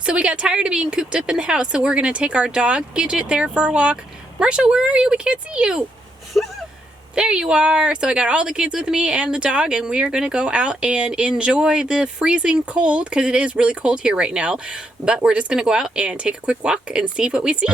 So we got tired of being cooped up in the house, so we're gonna take our dog Gidget there for a walk. Marshall, where are you? We can't see you. There you are. So I got all the kids with me and the dog, and we are gonna go out and enjoy the freezing cold, because it is really cold here right now. But we're just gonna go out and take a quick walk and see what we see.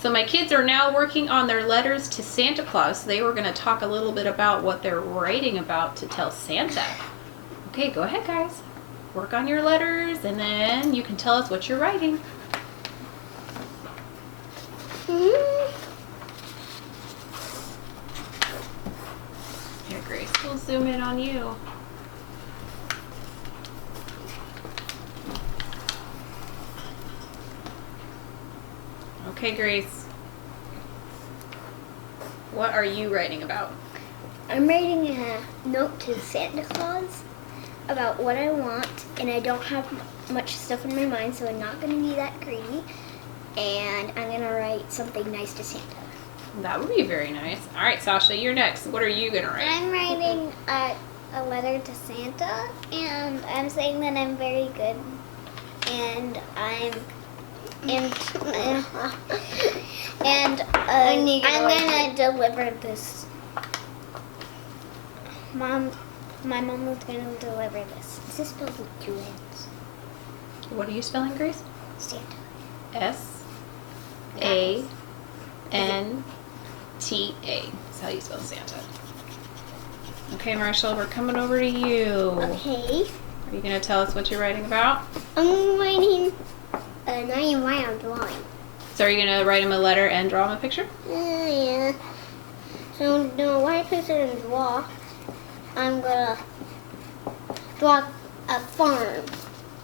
So my kids are now working on their letters to Santa Claus. They were going to talk a little bit about what they're writing about to tell Santa. Okay, go ahead, guys. Work on your letters, and then you can tell us what you're writing. Here, Grace, we'll zoom in on you. Okay, Grace. What are you writing about? I'm writing a note to Santa Claus about what I want, and I don't have much stuff in my mind, so I'm not going to be that greedy. And I'm going to write something nice to Santa. That would be very nice. All right, Sasha, you're next. What are you going to write? I'm writing a letter to Santa, and I'm saying that I'm very good, and I'm I'm gonna deliver this. My mom was gonna deliver this. This is spelled with two N's. What are you spelling, Grace? Santa. S-A-N-T-A. That's how you spell Santa. Okay, Marshall, we're coming over to you. Okay. Are you going to tell us what you're writing about? I'm writing a So are you going to write him a letter and draw him a picture? Yeah. So no, when I put it in the wall, I'm gonna draw a farm.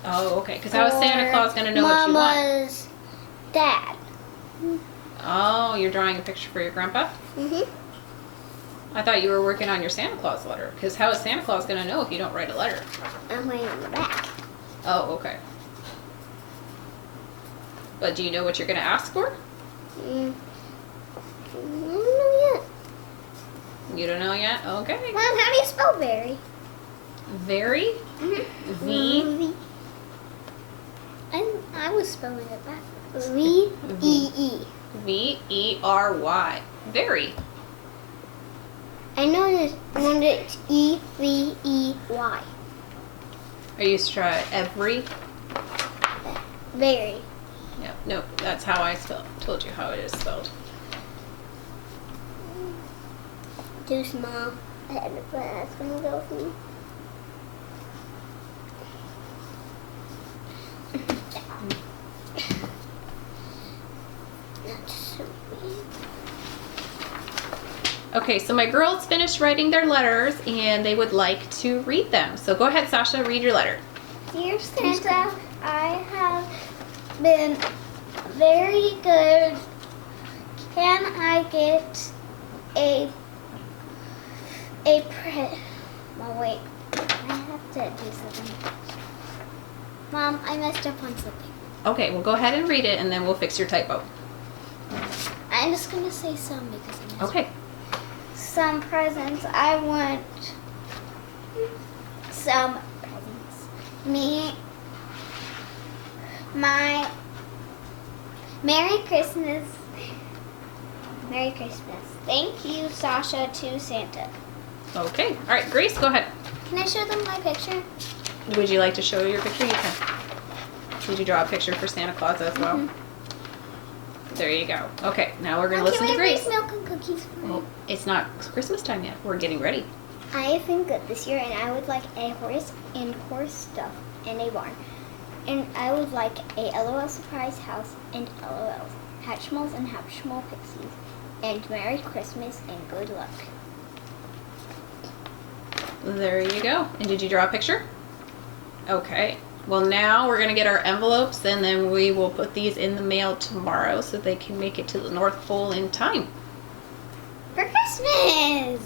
Oh, okay. Because how is Santa Claus going to know what you want? Mama's dad. Oh, you're drawing a picture for your grandpa? Mhm. I thought you were working on your Santa Claus letter. Because how is Santa Claus going to know if you don't write a letter? I'm laying on the back. Oh, okay. But do you know what you're going to ask for? I don't know yet. You don't know yet? Okay. Mom, how do you spell berry? Very? V? I was spelling it backwards. V-E-E. V-E-R-Y. Very. I know this one that's E-V-E-Y. I used to try every. Very. Yeah, nope, that's how I told you how it is spelled. Too small. But that's gonna go for me. That's so weird. Okay, so my girls finished writing their letters and they would like to read them. So go ahead, Sasha, read your letter. Dear Santa, I have been very good. Can I get a oh wait, I have to do something. Mom, I messed up on something. Okay, well go ahead and read it and then we'll fix your typo. I'm just gonna say some because I messed up. Okay. Some presents. I want some presents. My Merry Christmas. Merry Christmas. Thank you, Sasha, to Santa. Okay. All right, Grace, go ahead. Can I show them my picture? Would you like to show your picture? You can. Did you draw a picture for Santa Claus as well? Mhm. There you go. Okay, now we're going to Mom, listen to can we have Grace. milk and cookies for Well, it's not Christmas time yet. We're getting ready. I have been good this year, and I would like a horse and horse stuff and a barn. And I would like a LOL surprise house and LOLs, Hatchimals and Hatchimal pixies. And Merry Christmas and good luck. There you go. And did you draw a picture? Okay. Well, now we're going to get our envelopes and then we will put these in the mail tomorrow so they can make it to the North Pole in time. For Christmas!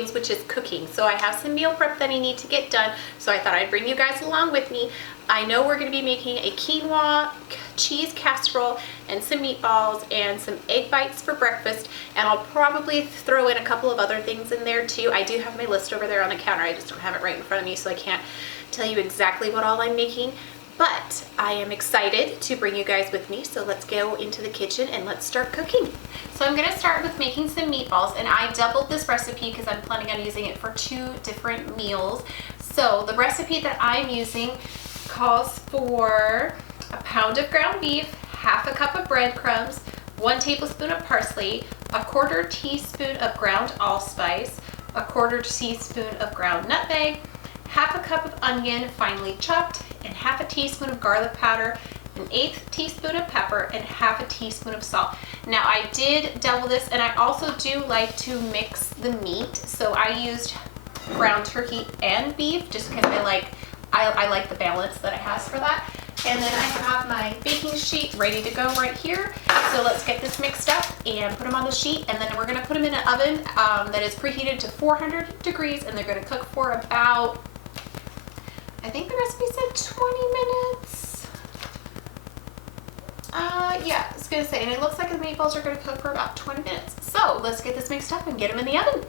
things, which is cooking. So I have some meal prep that I need to get done, so I thought I'd bring you guys along with me. I know we're going to be making a quinoa cheese casserole and some meatballs and some egg bites for breakfast, and I'll probably throw in a couple of other things in there too. I do have my list over there on the counter. I just don't have it right in front of me, so I can't tell you exactly what all I'm making. But I am excited to bring you guys with me, so let's go into the kitchen and let's start cooking. So I'm gonna start with making some meatballs, and I doubled this recipe because I'm planning on using it for 2 different meals. So the recipe that I'm using calls for a pound of ground beef, half a cup of breadcrumbs, 1 tablespoon of parsley, a 1/4 teaspoon of ground allspice, a 1/4 teaspoon of ground nutmeg, half a cup of onion finely chopped, and half a teaspoon of garlic powder, an 1/8 teaspoon of pepper, and half a teaspoon of salt. Now I did double this, and I also do like to mix the meat, so I used ground turkey and beef just because I like the balance that it has for that. And then I have my baking sheet ready to go right here. So let's get this mixed up and put them on the sheet, and then we're gonna put them in an oven that is preheated to 400 degrees, and they're gonna cook for about, I think the recipe said 20 minutes. Yeah, I was gonna say, and it looks like the meatballs are gonna cook for about 20 minutes. So let's get this mixed up and get them in the oven.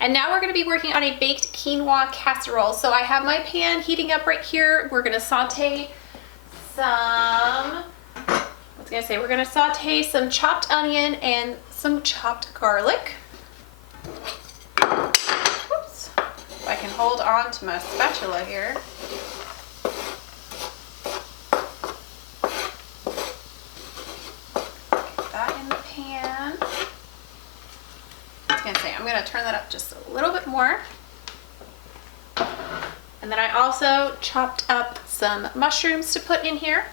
And now we're going to be working on a baked quinoa casserole. So I have my pan heating up right here. We're going to saute some chopped onion and some chopped garlic. Oops. If I can hold on to my spatula here. Get that in the pan. I'm going to turn that up just a little bit more. And then I also chopped up some mushrooms to put in here.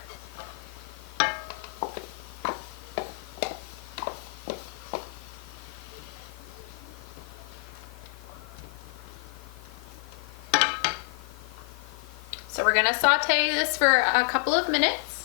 So we're going to saute this for a couple of minutes.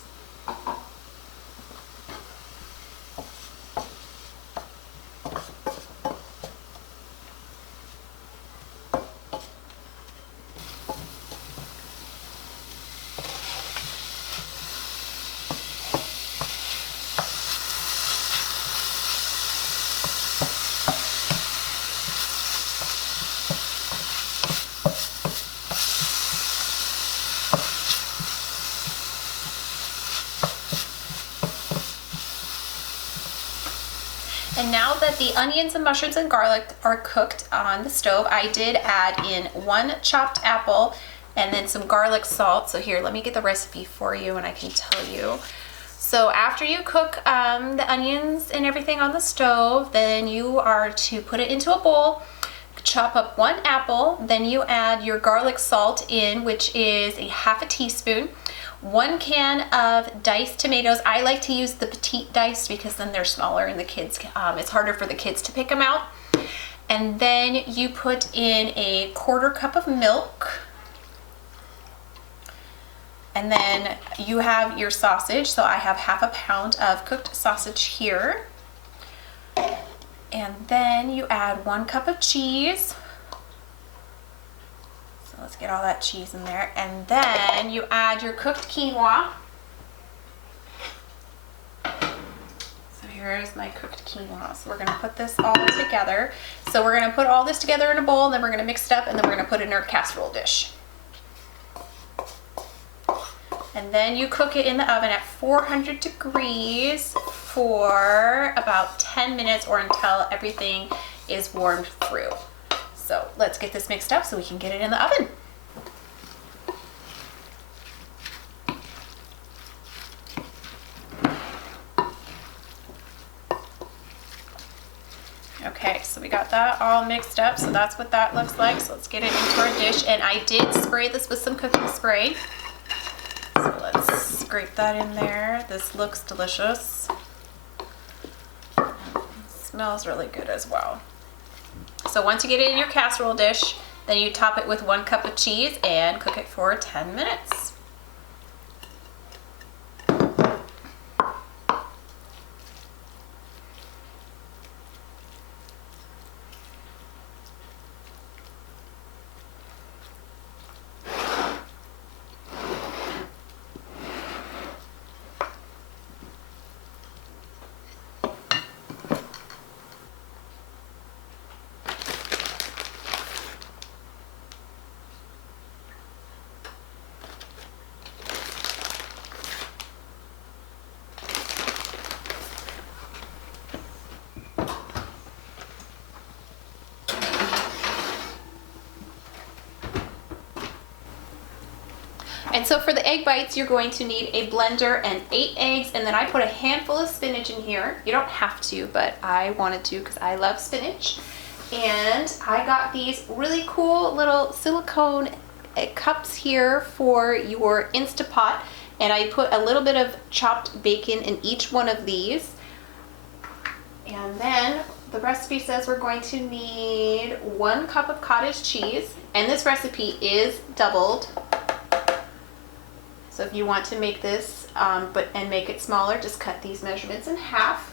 And now that the onions and mushrooms and garlic are cooked on the stove, I did add in 1 chopped apple and then some garlic salt. So here, let me get the recipe for you and I can tell you. So after you cook the onions and everything on the stove, then you are to put it into a bowl, chop up 1 apple, then you add your garlic salt in, which is a half a teaspoon. 1 can of diced tomatoes. I like to use the petite diced because then they're smaller and the kids, it's harder for the kids to pick them out. And then you put in a 1/4 cup of milk. And then you have your sausage. So I have half a pound of cooked sausage here. And then you add 1 cup of cheese. So let's get all that cheese in there. And then you add your cooked quinoa. So here here's my cooked quinoa. So we're gonna put this all together. So we're gonna put all this together in a bowl, and then we're gonna mix it up, and then we're gonna put it in our casserole dish. And then you cook it in the oven at 400 degrees for about 10 minutes or until everything is warmed through. So let's get this mixed up so we can get it in the oven. Okay, so we got that all mixed up, so that's what that looks like. So let's get it into our dish, and I did spray this with some cooking spray. So let's scrape that in there. This looks delicious. It smells really good as well. So once you get it in your casserole dish, then you top it with 1 cup of cheese and cook it for 10 minutes. And so for the egg bites, you're going to need a blender and 8 eggs, and then I put a handful of spinach in here. You don't have to, but I wanted to because I love spinach. And I got these really cool little silicone cups here for your Instapot, and I put a little bit of chopped bacon in each one of these. And then the recipe says we're going to need 1 cup of cottage cheese, and this recipe is doubled. So if you want to make this and make it smaller, just cut these measurements in half.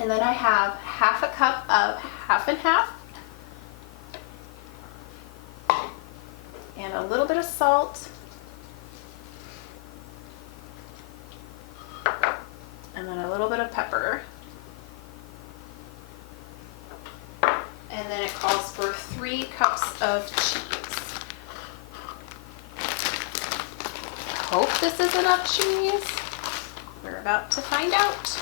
And then I have 1/2 cup of half and half, and a little bit of salt, and then a little bit of pepper. And then it calls for 3 cups of cheese. Hope this is enough cheese. We're about to find out. So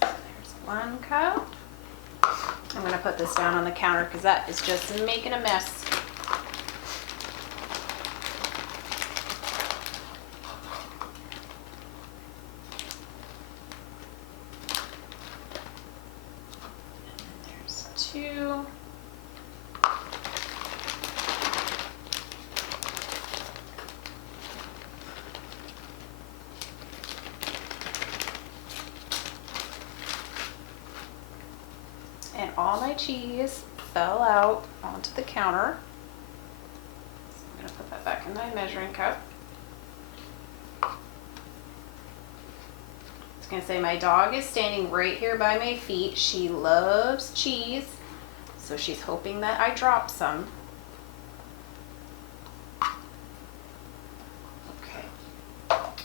there's 1 cup. I'm going to put this down on the counter because that is just making a mess. There's 2. And all my cheese fell out onto the counter. So I'm going to put that back in my measuring cup. I was going to say my dog is standing right here by my feet. She loves cheese, so she's hoping that I drop some. Okay.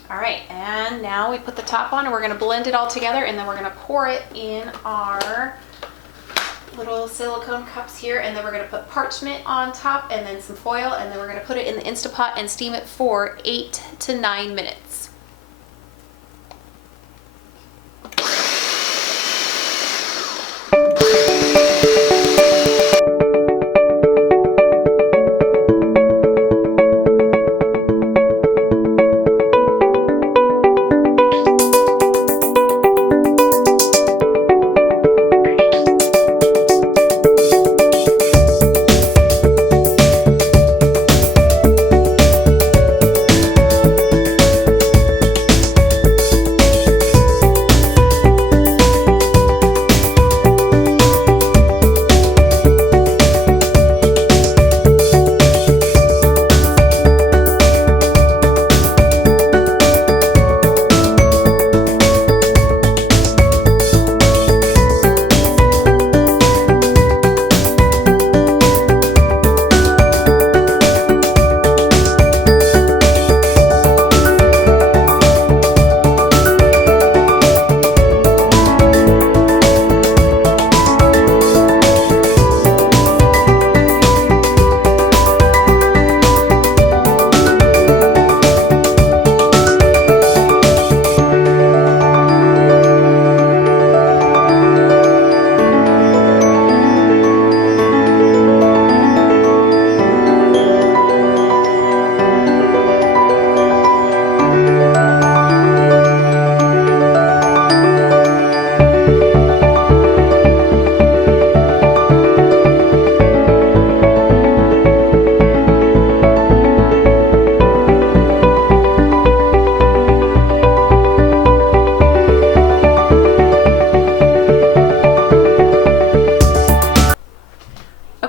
All right, and now we put the top on, and we're going to blend it all together, and then we're going to pour it in our little silicone cups here, and then we're going to put parchment on top and then some foil, and then we're going to put it in the Instapot and steam it for 8 to 9 minutes.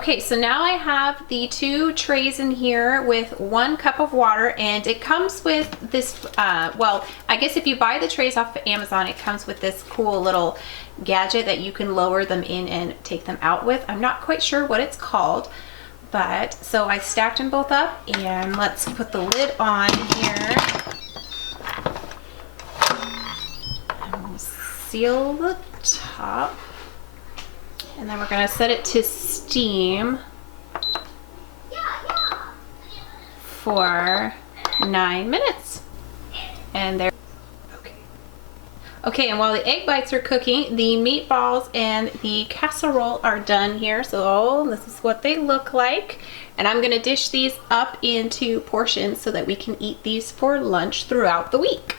Okay, so now I have the 2 trays in here with 1 cup of water, and it comes with this, well, I guess if you buy the trays off of Amazon, it comes with this cool little gadget that you can lower them in and take them out with. I'm not quite sure what it's called, but so I stacked them both up, and let's put the lid on here. And we'll seal the top. And then we're gonna set it to steam for 9 minutes. And there, okay. Okay, and while the egg bites are cooking, the meatballs and the casserole are done here. So this is what they look like. And I'm gonna dish these up into portions so that we can eat these for lunch throughout the week.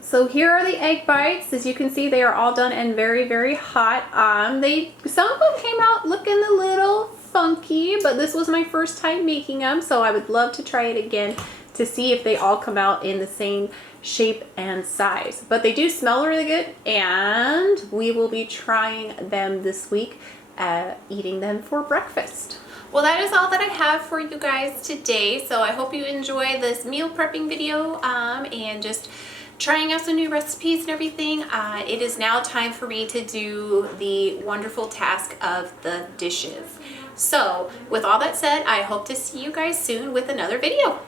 So here are the egg bites. As you can see, they are all done and very, very hot. Some of them came out looking a little funky, but this was my first time making them, so I would love to try it again to see if they all come out in the same shape and size. But they do smell really good, and we will be trying them this week, eating them for breakfast. Well, that is all that I have for you guys today. So I hope you enjoy this meal prepping video and just trying out some new recipes and everything. It is now time for me to do the wonderful task of the dishes. So with all that said, I hope to see you guys soon with another video.